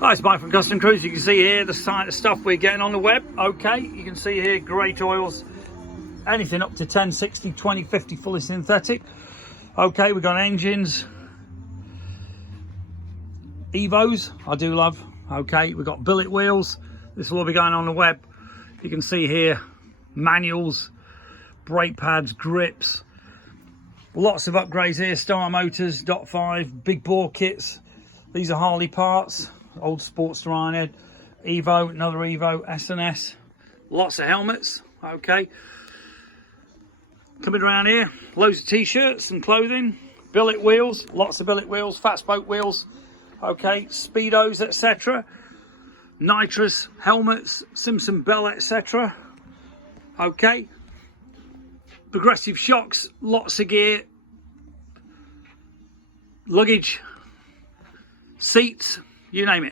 Hi, it's Mike from Custom Cruise. You can see here the site of stuff we're getting on the web. Okay, you can see here great oils, anything up to 10, 60, 20, 50 fully synthetic. Okay, we've got engines, Evos, I do love. Okay, we've got billet wheels. This will all be going on the web. You can see here manuals, brake pads, grips, lots of upgrades here. Star Motors, Dot 5, big bore kits. These are Harley parts, old Sportster Ironhead, Evo, another Evo, S&S, lots of helmets. Okay, coming around here, loads of t-shirts and clothing, billet wheels, lots of billet wheels, fat spoke wheels. Okay, speedos, etc. Nitrous helmets, Simpson Bell, etc. Okay, progressive shocks, lots of gear, luggage, seats, you name it.